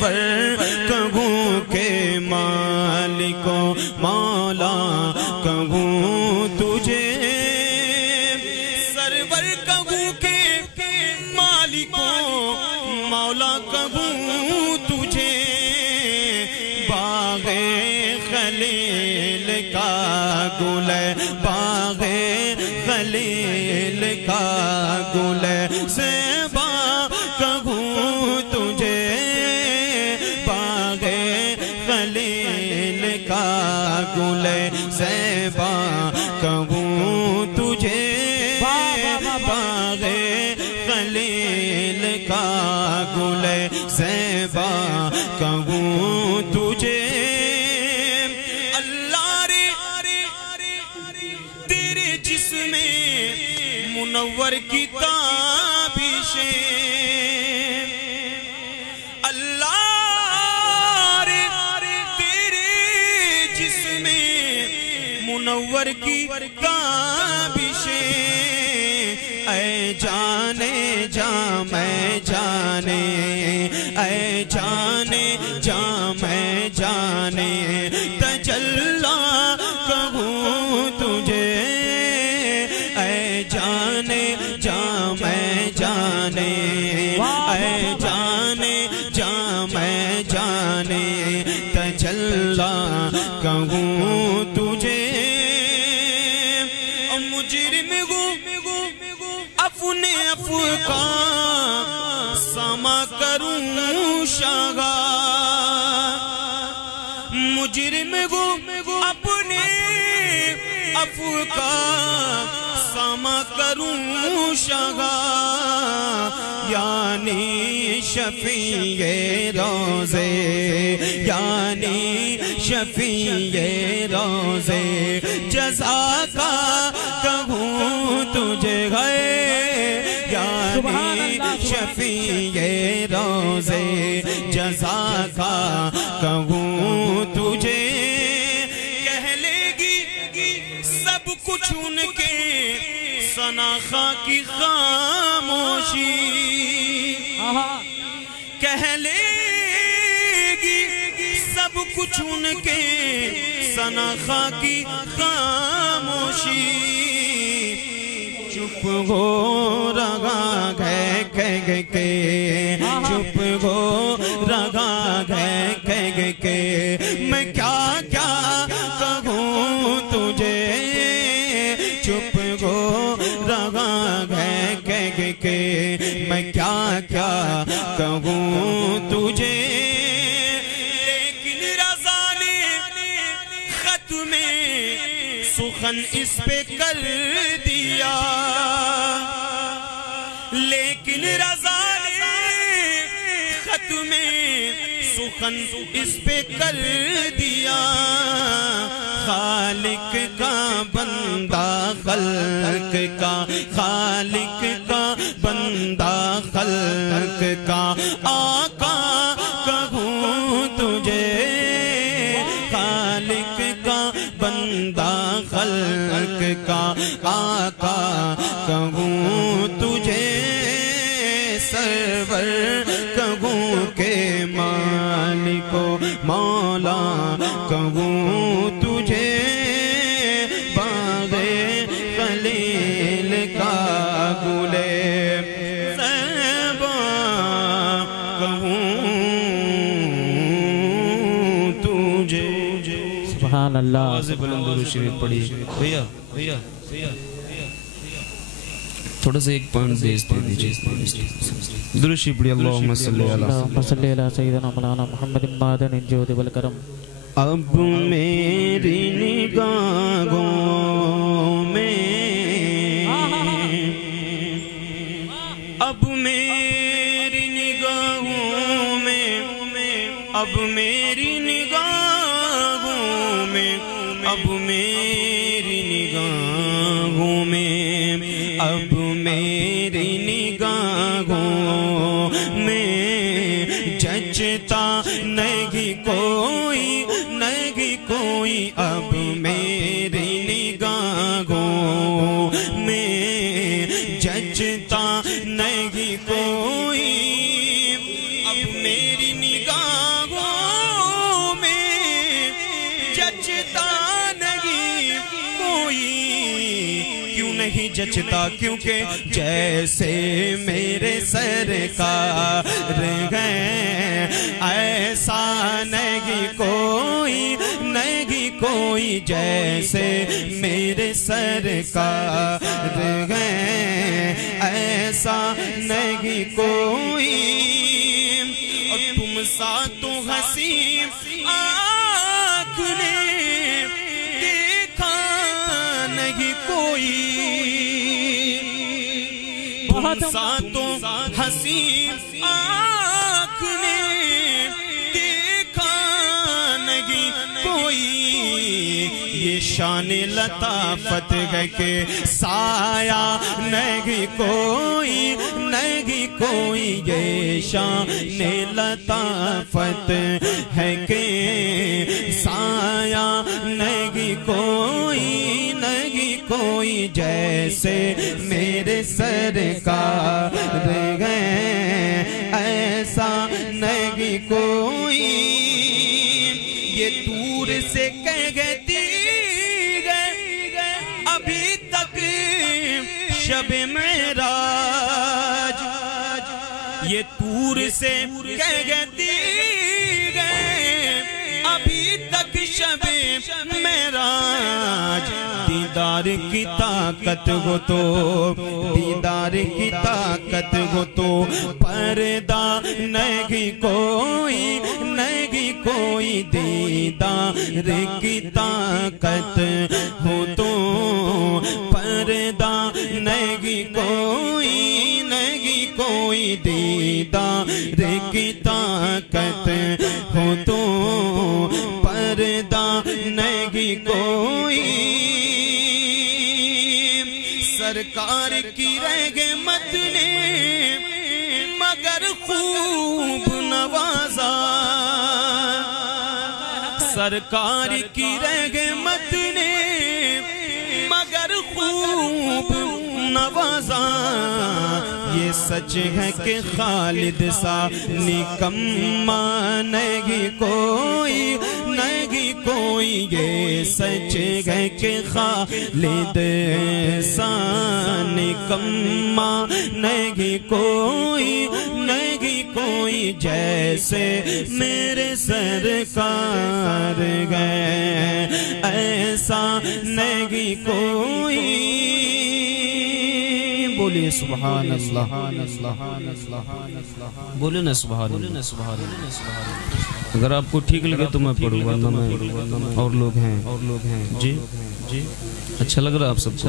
سرور کہوں کہ مالکو مولا کہوں تجھے سرور کہوں کہ مالکو مولا کہوں تجھے باغ خلیل کا گل باغ خلیل کا گل زیبا کہوں تجھے باغ خلیل کا گل زیبا کہوں تجھے باغ خلیل کا گل زیبا کہوں تجھے اللہ رے تیرے جسم منور کی تابشیں اللہ رے تیرے جسم منور کی تابشیں اے جانے جا میں جانے اے جانے جا میں جانے تجلی کہوں تجھے اے جانے جا میں جانے اے جانے جا میں جانے تجلی کہوں تجھے مجرم اپنے افکار سما کروں شاگا مجرم اپنے افکار سما کروں شاگا یعنی شفیع روزے یعنی شفیع روزے جزا کا کہوں تجھے گئے یعنی شفیع روزے جزا کا کہوں تجھے کہہ لے گی سب کچھ ان کے ثناء کی خاموشی کہہ لے گی سب کچھ ان کے ثناء کی خاموشی چپ ہو رہا ہے کہہ کے چپ ہو رہا ہے کہہ کے میں کیا کیا کہوں تجھے چپ ہو رہا ہے کہہ کے میں کیا کیا کہوں تجھے لیکن رضا نے ختم سخن اس پہ کر دیا لیکن رضا نے ختم سخن اس پہ کر دیا خالق کا بندہ خلق کا خالق کا بندہ خلق کا آقا کہوں تجھے خالق کا بندہ خلق کا آقا کہوں تجھے سرور کہوں کہ مالکو مولا کہوں تجھے باغ خلیل کا گل زیبا کہوں تجھے سبحان اللہ بلند درود شریف پڑھی بھیا تھوڑا سا ایک پوائنٹ بیس دے دیجئے درود شریف پڑھی اللہم صلی علی سیدنا مولانا محمد معدن الجود والکرم اب میری نگاہوں میں اب میری نگاہوں میں اب میری نگاہوں میں اب میری نگاہوں میں اب میری نگاہوں میں جچتا نہیں کوئی اب میری نگاہوں میں جچتا نہیں کوئی اب میری نگاہ جچتا کیونکہ جیسے میرے سرکار گئے ایسا نہیں کوئی جیسے میرے سرکار گئے ایسا نہیں کوئی اور تم سا تو حسین آنکھ نے دیکھا نہیں کوئی تم سا تو حسین آنکھ نے دیکھا نہیں کوئی یہ شان لطافت ہے کہ سایہ نہیں کوئی یہ شان لطافت ہے کہ سایہ نہیں کوئی جیسے میرے سرکار گئے ایسا نہیں کوئی یہ دور سے کہتی ابھی تک شب معراج یہ دور سے کہتی ابھی تک شب معراج دیدار کی طاقت ہو تو دیدار کی طاقت ہو تو پردہ نہیں کوئی دیدار کی طاقت ہو تو پردہ نہیں کوئی دیدار کی طاقت ہو تو پردہ نہیں کوئی سرکار کی رحمت نے مگر خوب نوازا سرکار کی رحمت نے مگر خوب نوازا یہ سچ ہے کہ خالد سا نکما نہیں کوئی یہ سچ ہے کہ خالد سا نکما نہیں کوئی جیسے میرے سرکار گئے ایسا نہیں کوئی بولیے سبحان اللہ بولے نا سبحان اللہ اگر آپ کو ٹھیک لگے تو میں پڑھوں ورنہ اور لوگ ہیں جی اچھا لگ رہا آپ سب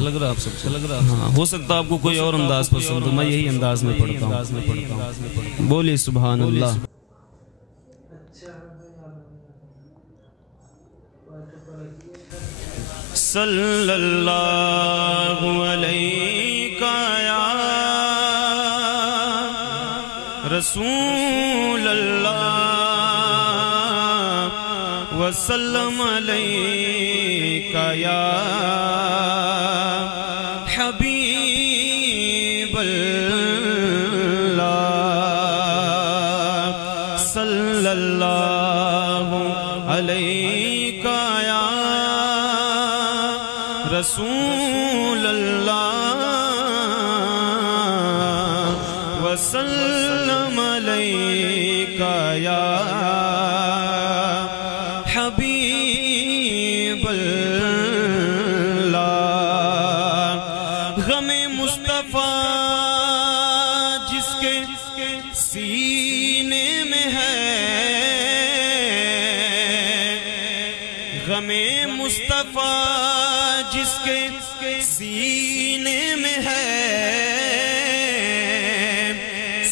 ہاں ہو سکتا آپ کو کوئی اور انداز پسند ہو میں یہی انداز میں پڑھتا ہوں بولیے سبحان اللہ صلی اللہ علیہ یا رسول اللہ وسلم علیہ یا حبیب اللہ صلی اللہ علیہ یا رسول اللہ وسلم علیک یا حبیب اللہ غم مصطفیٰ جس کے سینے میں ہے غم مصطفیٰ جس کے سینے میں ہے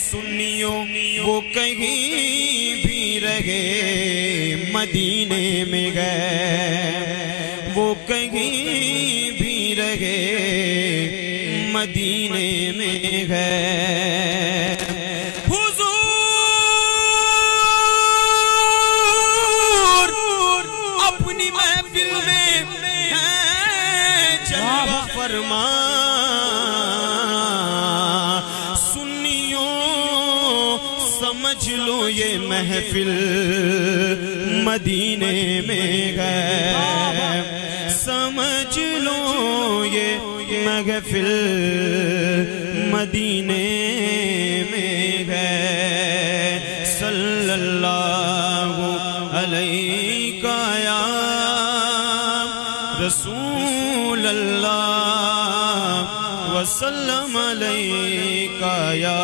سنیوں وہ کہیں بھی رہے مدینے میں گئے وہ کہیں بھی رہے مدینے میں گئے حضور اپنی محفل میں جلوہ فرما سنیوں سمجھ لو یہ محفل مدینے میں گئے سمجھ لو یہ محفل مدینے میں ہے صلی اللہ علیہ یا رسول اللہ وسلم علیہ یا